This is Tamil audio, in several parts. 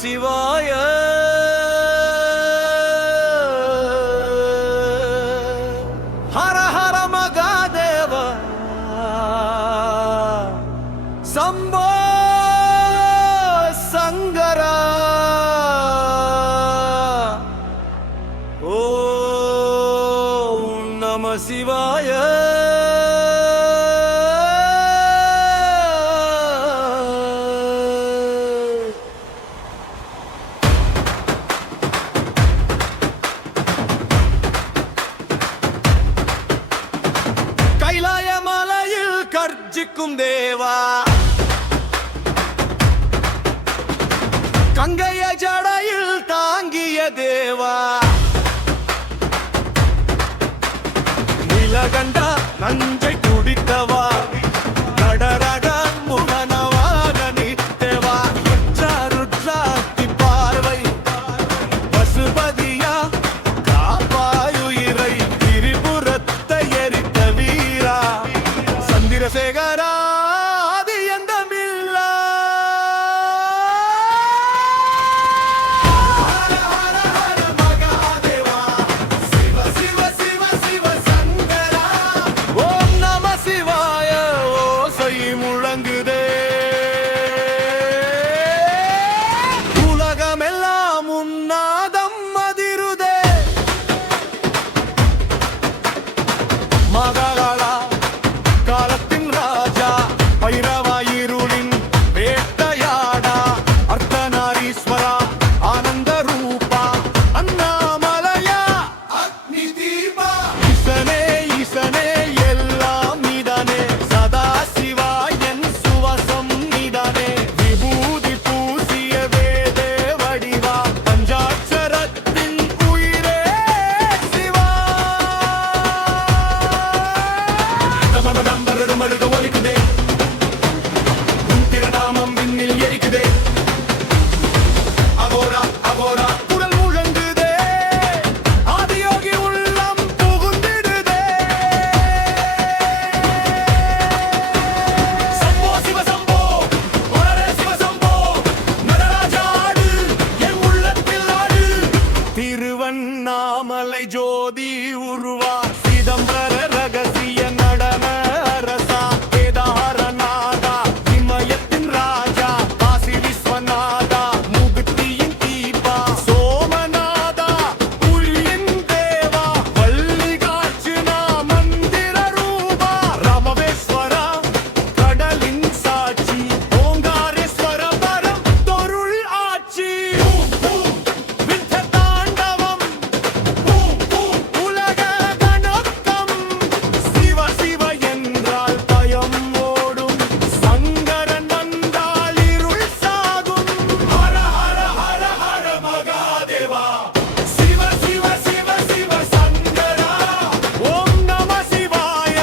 சிவாய ஹர ஹர மகாதேவ சம்போ சங்கரா ஓம் நம சிவாய கர்ஜிக்கும் தேவா கங்கைய ஜடையில் தாங்கிய தேவா நிலகண்டா நஞ்சை குடித்தவா கடரட முகனவாகனி தேவா ருத்ராத்தி பார்வை பசுபதியா காப்பாயுயிரை திரிபுரத்தை எரித்த வீரா சந்திரசேகரா அது எந்த மில்லா ஹர ஹர ஹர மகாதேவா சிவ சிவ சிவ சிவ சங்கரா ஓம் நம சிவாய ஓசை முழங்குதே உலகமெல்லாம் உன்னாதம் அதிருதே மகாகாலா காலத்தின் ராஜா பைரவாயிருளின் வேட்டையாடா அர்த்தநாரீஸ்வரா ஆனந்த ரூபா அண்ணாமலையா அக்னி தீபா ஈசனே ஈசனே எல்லாம் நீதானே சதா சிவா என் சுவாசம் நீதானே விபூதி பூசிய வேதே வடிவா பஞ்சாட்சரத்தின் உயிரே சிவா மருக ஒலிக்குதே உன் திருநாமம் விண்ணில் எரிக்குதே அகோரா அகோரா குரல் முழங்குதே ஆதியோகி உள்ளம் புகுந்திடுதே சம்போ சிவ சம்போ ஒரே சிவ சம்போ நடராஜா ஆடு என் உள்ளத்தில் ஆடு திருவண்ணாமலை ஜோதி உருவா சிதம்பர ரகசிய நடன அரசா கேதாரநாதா இமயத்தின் ராஜா காசி விஸ்வநாதா முகுத்தியின் தீபா சோமநாதா புலியின் தேவா வள்ளிகாட்சினா மந்திர ரூபா ராமவேஸ்வரா கடலின் சாட்சி ஓங்காரேஸ்வர வரம் தொருள் ஆட்சி வித்த தாண்டவம் உலக கணக்கம் சிவ சிவ என்றால் பயம் ஓடும் சங்கரன் வந்தால் இருள் சாகும் ஹர ஹர ஹர ஹர மகாதேவா சிவ சிவ சிவ சிவ சங்கரா ஓம் நம சிவாய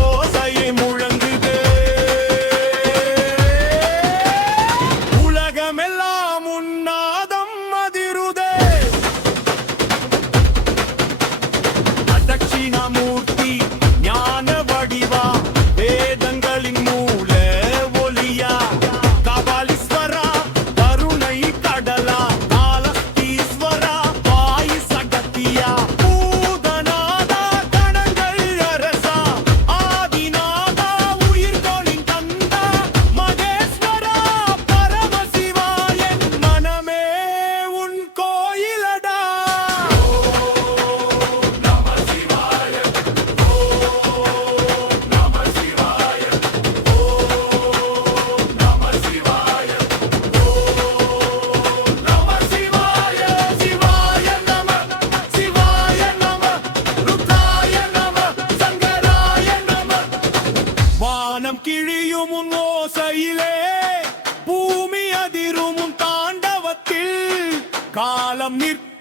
ஓசை முழங்குதே உலகமெல்லாம் உன்னாதம் அதிருதே தட்சிணாமூர்த்தி ஞான வடிவா வேதங்களின் மூல ஒலியா கபாலீஸ்வரா கருணை கடலா காலஸ்தீஸ்வரா வாயு சகத்தியா பூதநாதா கணங்கள் அரசா ஆதிநாதா உயிர்களின் தந்தா மகேஸ்வரா பரமசிவா என் மனமே உன் கோயிலடா வானம் கிழியும் உன் ஓசையிலே பூமி அதிரும் உன் தாண்டவத்தில் காலம் நிற்க